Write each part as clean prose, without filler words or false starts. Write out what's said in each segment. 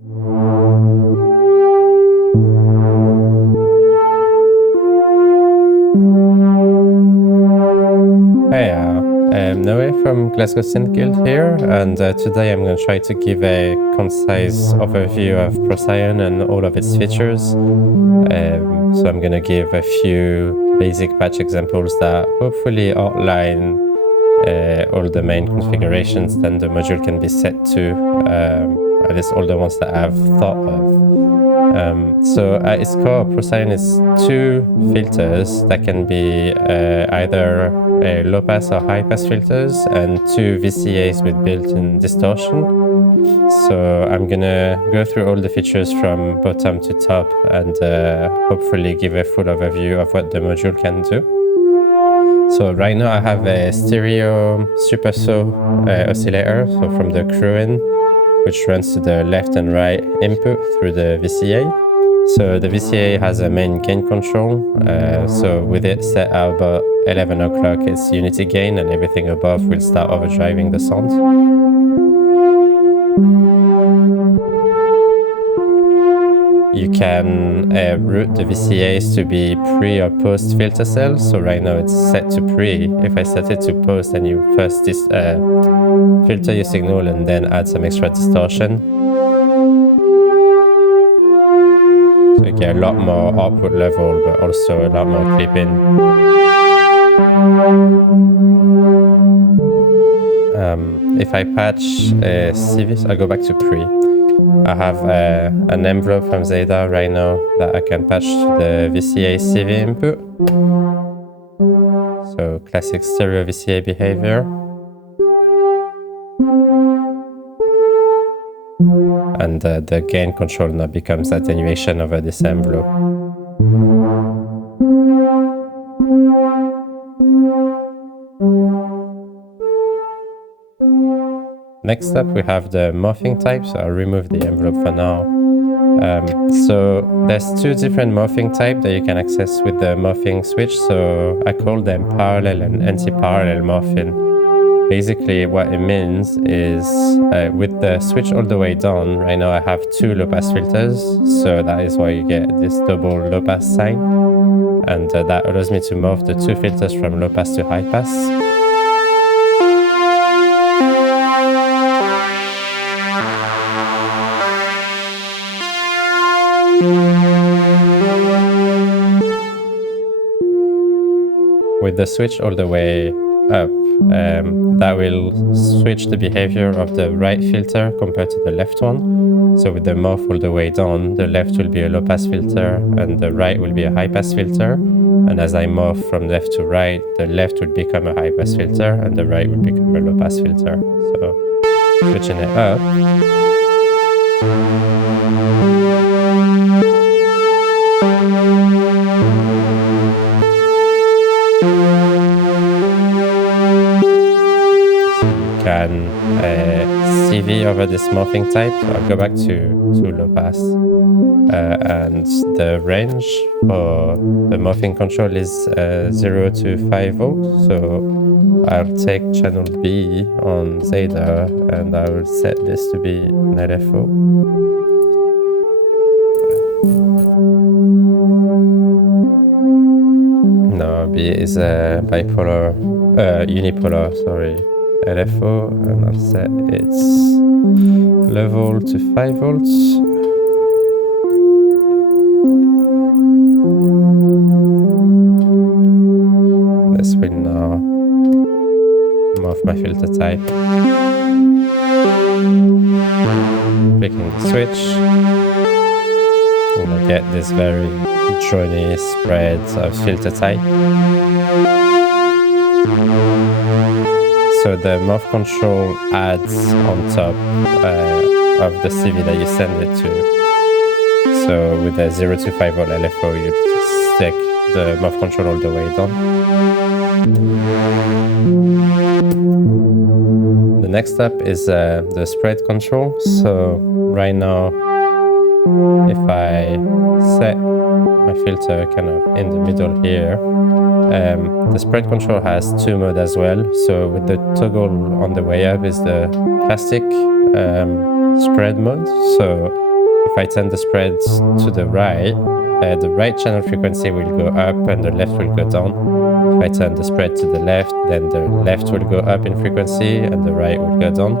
Hey, I'm Noe from Glasgow Synth Guild here, and today I'm going to try to give a concise overview of Procyon and all of its features. So I'm going to give a few basic patch examples that hopefully outline all the main configurations that the module can be set to, at least all the ones that I've thought of. So at its core, Procyon is two filters that can be either low pass or high pass filters and two VCAs with built-in distortion. So I'm gonna go through all the features from bottom to top and hopefully give a full overview of what the module can do. So right now I have a stereo super saw oscillator, so from the Procyon, which runs to the left and right input through the VCA. So the VCA has a main gain control, so with it set at about 11 o'clock it's unity gain and everything above will start overdriving the sound. You can route the VCAs to be pre or post filter cells, so right now it's set to pre. If I set it to post, then you first filter your signal and then add some extra distortion. So you get a lot more output level, but also a lot more clipping. If I patch CV, so I'll go back to pre. I have an envelope from Zeta right now that I can patch to the VCA CV input. So classic stereo VCA behavior. And the gain control now becomes attenuation over this envelope. Next up we have the morphing types, so I'll remove the envelope for now. So there's two different morphing types that you can access with the morphing switch, so I call them parallel and anti-parallel morphing. Basically what it means is with the switch all the way down, right now I have two low pass filters, so that is why you get this double low pass sign, and that allows me to morph the two filters from low pass to high pass. With the switch all the way up, that will switch the behavior of the right filter compared to the left one. So with the morph all the way down, the left will be a low pass filter and the right will be a high pass filter. And as I morph from left to right, the left will become a high pass filter and the right will become a low pass filter. So switching it up. Can CV over this morphing type, so I'll go back to low pass, and the range for the morphing control is 0 to 5 volts, so I'll take channel B on Zeta and I will set this to be an LFO. No, B is a bipolar, unipolar, sorry. LFO, and I'll set its level to 5 volts. This will now morph my filter type. Clicking the switch, and I get this very joiny spread of filter type. So the morph control adds on top of the CV that you send it to. So with a 0 to 5 volt LFO, you stick the morph control all the way down. The next step is the spread control. So right now, if I set my filter kind of in the middle here, the spread control has two modes as well. So with the toggle on the way up is the classic spread mode. So if I turn the spread to the right channel frequency will go up and the left will go down. If I turn the spread to the left, then the left will go up in frequency and the right will go down.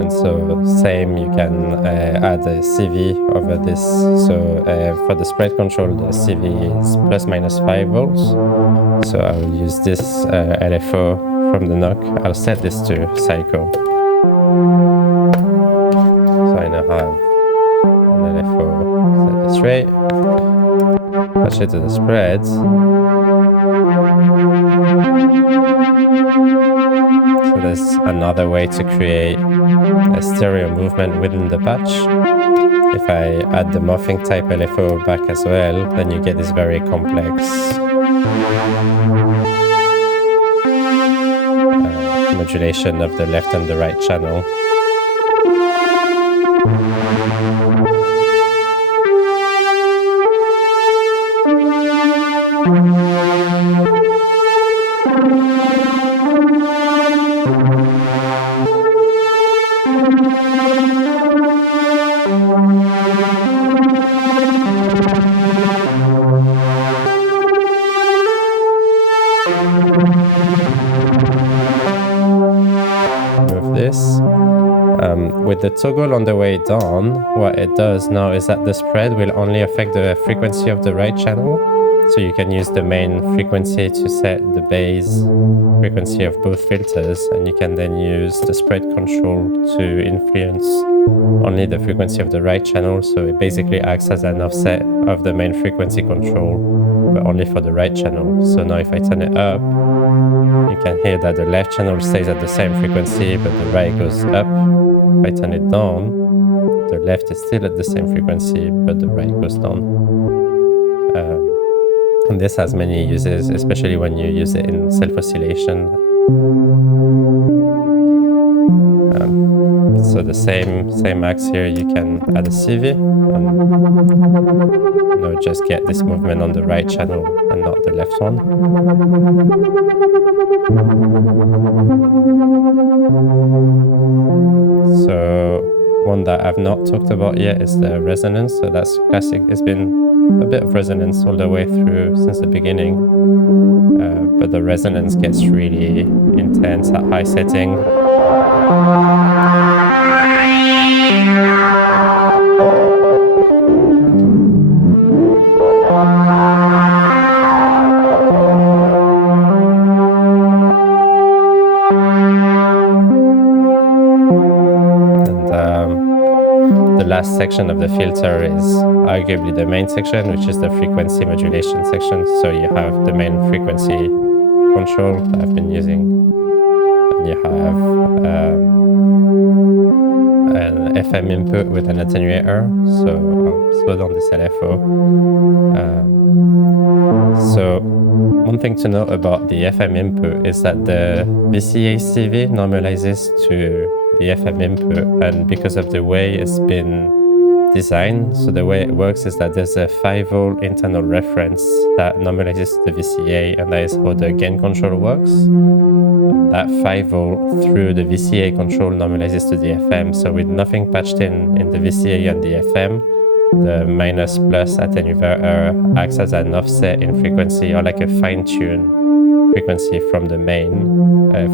And so same, you can add a CV over this. So for the spread control, the CV is plus minus 5 volts. So I will use this LFO from the NOC. I'll set this to cycle. So I now have an LFO, set this rate, attach it to the spread. So there's another way to create a stereo movement within the patch. If I add the morphing type LFO back as well, then you get this very complex modulation of the left and the right channel. With the toggle on the way down, what it does now is that the spread will only affect the frequency of the right channel. So you can use the main frequency to set the base frequency of both filters, and you can then use the spread control to influence only the frequency of the right channel. So it basically acts as an offset of the main frequency control, but only for the right channel. So now if I turn it up, you can hear that the left channel stays at the same frequency, but the right goes up. If I turn it down, the left is still at the same frequency, but the right goes down. And this has many uses, especially when you use it in self-oscillation. So the same axe here, you can add a CV and just get this movement on the right channel and not the left one. So one that I've not talked about yet is the resonance. So that's classic. It's been a bit of resonance all the way through since the beginning, but the resonance gets really intense at high setting. The last section of the filter is arguably the main section, which is the frequency modulation section. So you have the main frequency control that I've been using, and you have an FM input with an attenuator. So I'll slow down this LFO. So one thing to note about the FM input is that the VCA CV normalizes to the FM input, and because of the way it's been designed, so the way it works is that there's a 5-volt internal reference that normalizes to the VCA, and that is how the gain control works. That 5-volt through the VCA control normalizes to the FM, so with nothing patched in the VCA and the FM, the minus plus attenuator acts as an offset in frequency, or like a fine-tune frequency from the main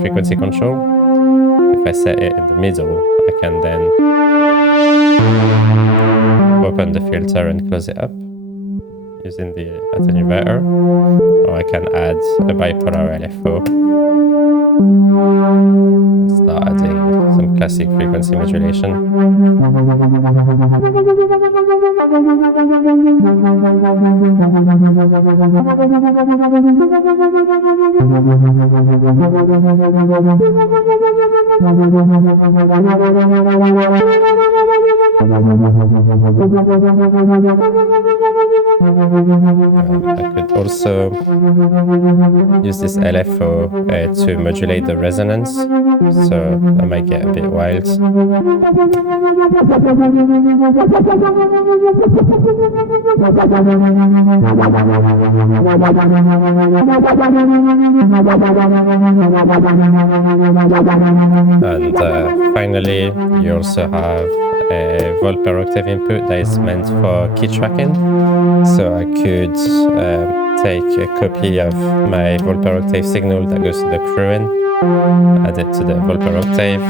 frequency control. If I set it in the middle, I can then open the filter and close it up using the attenuator, or I can add a bipolar LFO and start adding some classic frequency modulation. I could also use this LFO to modulate modulate the resonance, so I might get a bit wild. And finally, you also have a volt per octave input that is meant for key tracking. So I could take a copy of my volt per octave signal that goes to the Procyon, add it to the volt per octave,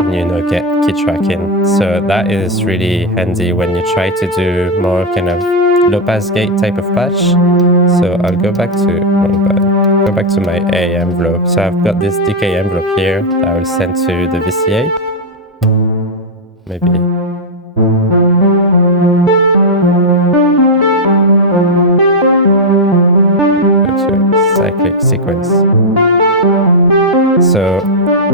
and, you know, get key tracking. So that is really handy when you try to do more kind of low pass gate type of patch. So I'll go back to my A envelope. So I've got this decay envelope here that I will send to the VCA. Maybe go to cyclic sequence. So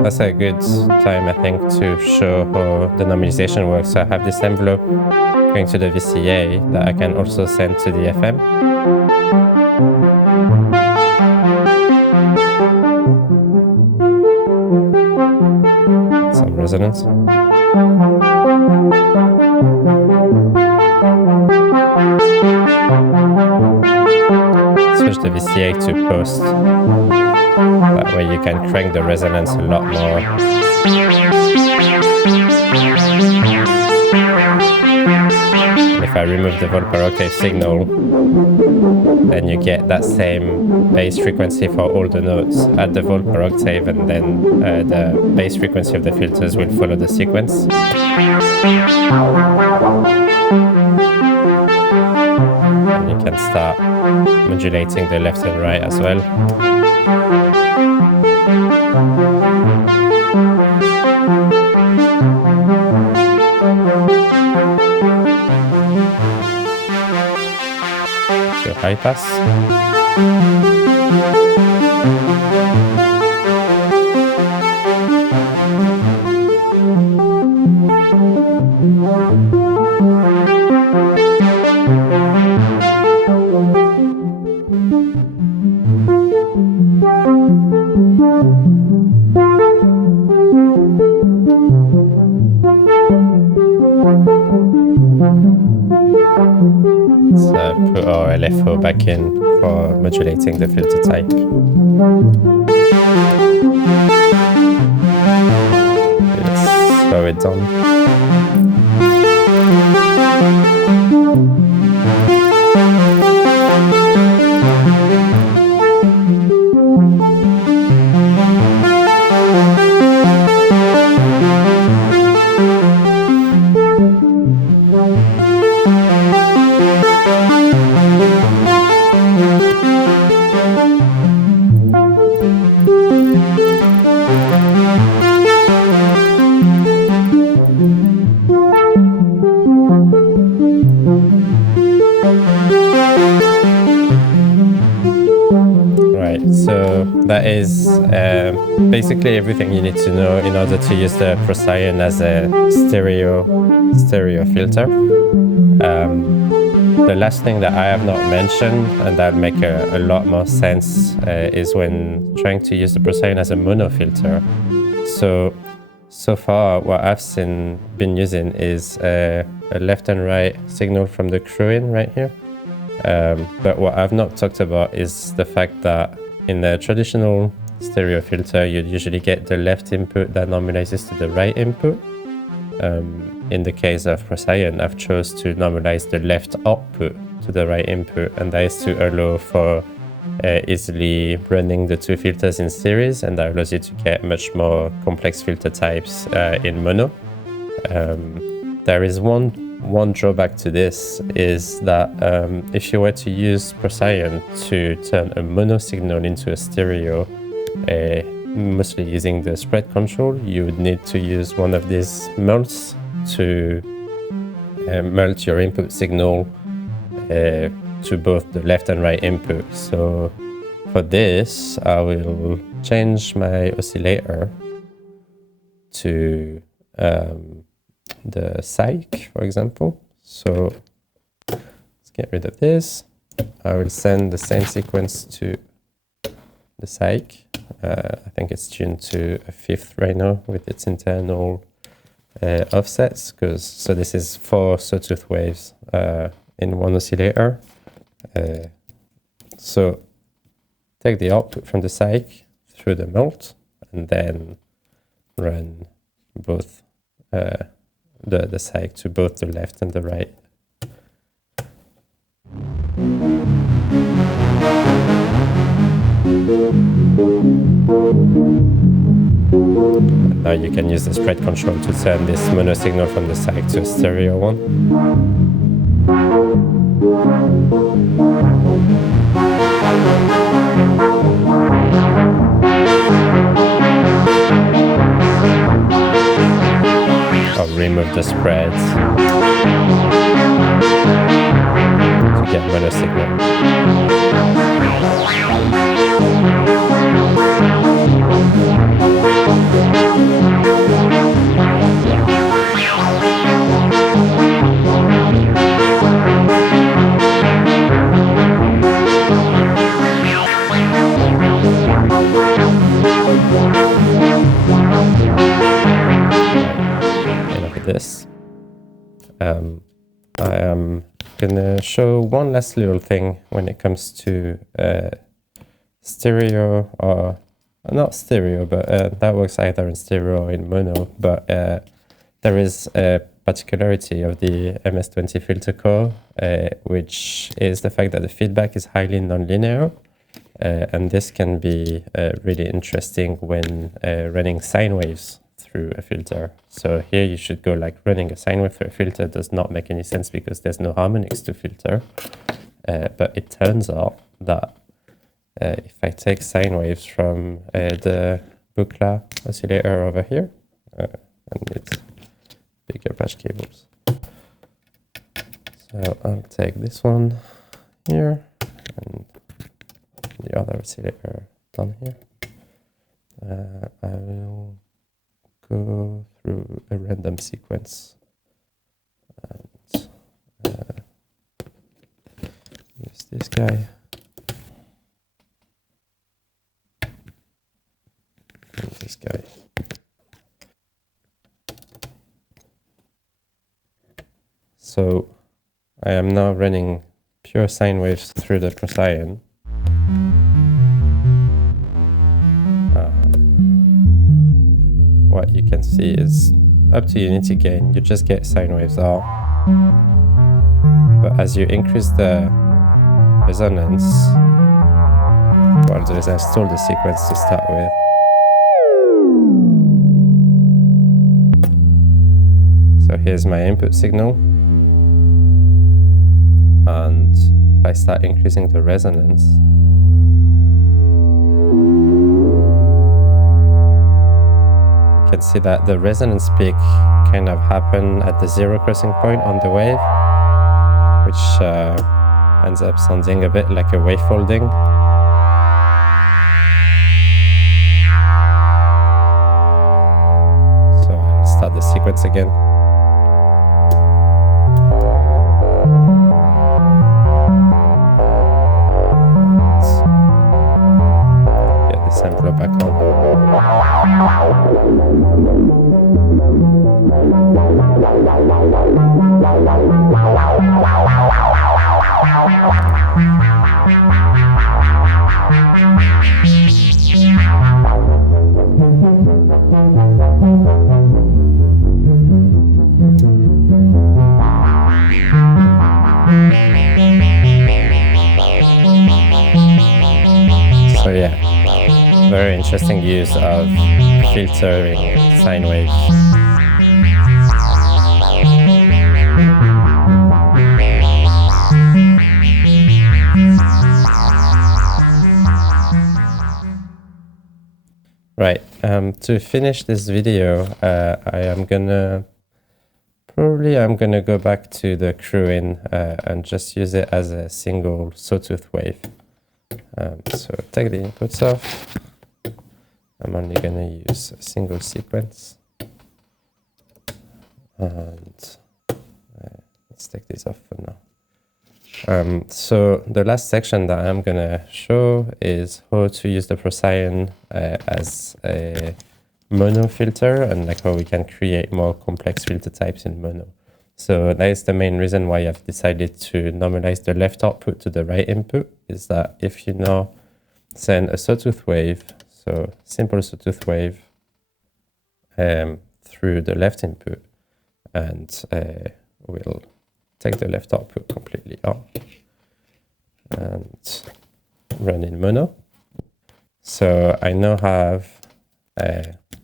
that's a good time, I think, to show how the normalization works. So I have this envelope going to the VCA that I can also send to the FM. Some resonance. Switch the VCA to post. That way you can crank the resonance a lot more. And if I remove the volt per octave signal, then you get that same bass frequency for all the notes at the volt per octave, and then the bass frequency of the filters will follow the sequence. And you can start modulating the left and right as well. So high pass. Put our LFO back in for modulating the filter type. Let's slow it down. That is basically everything you need to know in order to use the Procyon as a stereo filter. The last thing that I have not mentioned, and that make a lot more sense, is when trying to use the Procyon as a mono filter. So far, what I've been using is a left and right signal from the Procyon right here. But what I've not talked about is the fact that in the traditional stereo filter, you'd usually get the left input that normalizes to the right input. In the case of Procyon, I've chose to normalize the left output to the right input, and that is to allow for easily running the two filters in series, and that allows you to get much more complex filter types in mono. There is one drawback to this, is that if you were to use Procyon to turn a mono signal into a stereo, mostly using the spread control, you would need to use one of these mults to mult your input signal to both the left and right input. So for this, I will change my oscillator to the psych, for example. So let's get rid of this. I will send the same sequence to the psych. I think it's tuned to a fifth right now with its internal offsets, so this is 4 sawtooth waves in one oscillator. So take the output from the psych through the mult and then run both the psych to both the left and the right. Now you can use the spread control to turn this mono signal from the psych to a stereo one. I'll remove the spreads to get mono signal. This. I am gonna show one last little thing when it comes to stereo, or not stereo, but that works either in stereo or in mono, but there is a particularity of the MS-20 filter core, which is the fact that the feedback is highly nonlinear, and this can be really interesting when running sine waves through a filter. So here you should go like running a sine wave through a filter does not make any sense because there's no harmonics to filter. But it turns out that if I take sine waves from the Buchla oscillator over here, and it's bigger patch cables. So I'll take this one here and the other oscillator down here. I will go through a random sequence and use this guy and this guy. So I am now running pure sine waves through the Procyon. What you can see is up to unity gain, you just get sine waves out. But as you increase the resonance, what I'll do is I'll stall the sequence to start with. So here's my input signal. And if I start increasing the resonance, you can see that the resonance peak kind of happen at the zero crossing point on the wave, which ends up sounding a bit like a wave folding. So I'll start the sequence again. Get the sampler back on. So yeah, very interesting use of filtering sine waves. Right, to finish this video, I'm gonna go back to the Procyon and just use it as a single sawtooth wave. So take the inputs off. I'm only gonna use a single sequence. And let's take this off for now. So the last section that I'm gonna show is how to use the Procyon as a mono filter, and like how we can create more complex filter types in mono. So that is the main reason why I've decided to normalize the left output to the right input, is that if you now send a sawtooth wave, so simple sawtooth wave through the left input, and we'll take the left output completely off and run in mono. So I now have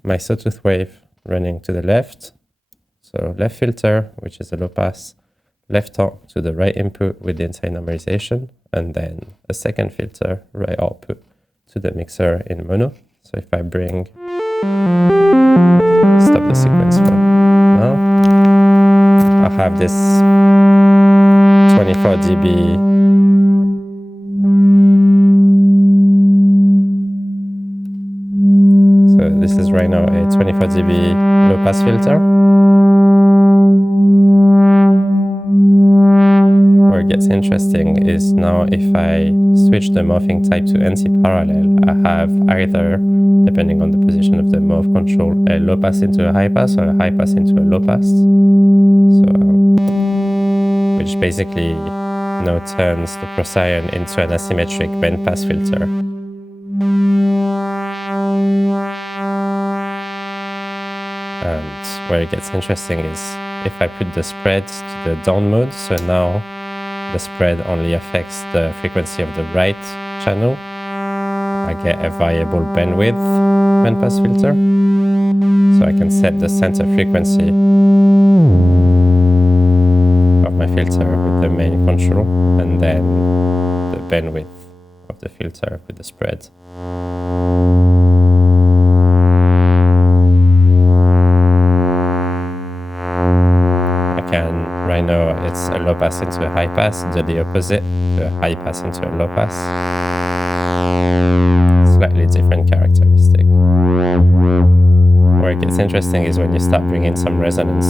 my sawtooth wave running to the left. So left filter, which is a low pass, left out to the right input with the inside normalization, and then a second filter, right output to the mixer in mono. So if I bring, stop the sequence for now, I have this 24 dB so this is right now a 24 dB low pass filter. Where it gets interesting is now if I switch the morphing type to anti-parallel, I have either, depending on the position of the morph control, a low pass into a high pass or a high pass into a low pass. So, which basically now turns the Procyon into an asymmetric bandpass filter. And where it gets interesting is if I put the spread to the down mode, so now the spread only affects the frequency of the right channel, I get a variable bandwidth bandpass filter. So I can set the center frequency of my filter with the main control, and then the bandwidth of the filter with the spread. Right now it's a low pass into a high pass, do the opposite, to a high pass into a low pass. Slightly different characteristic. Where it gets interesting is when you start bringing some resonance,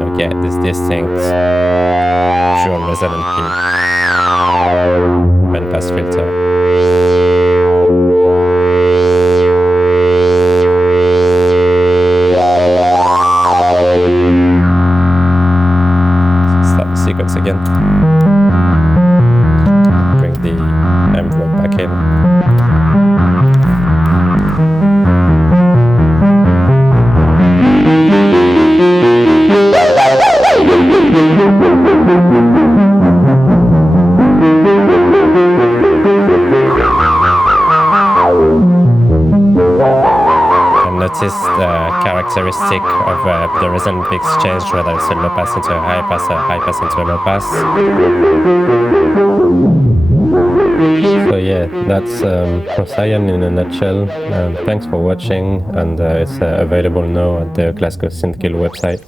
you get this distinct dual resonant peak bandpass filter. Sequence again. Bring the envelope back in. Notice the characteristic of the resonant peaks change, whether it's a low pass into a high pass into a low pass. So yeah, that's Procyon in a nutshell. Thanks for watching, and it's available now at the Glasgow Synth Guild website.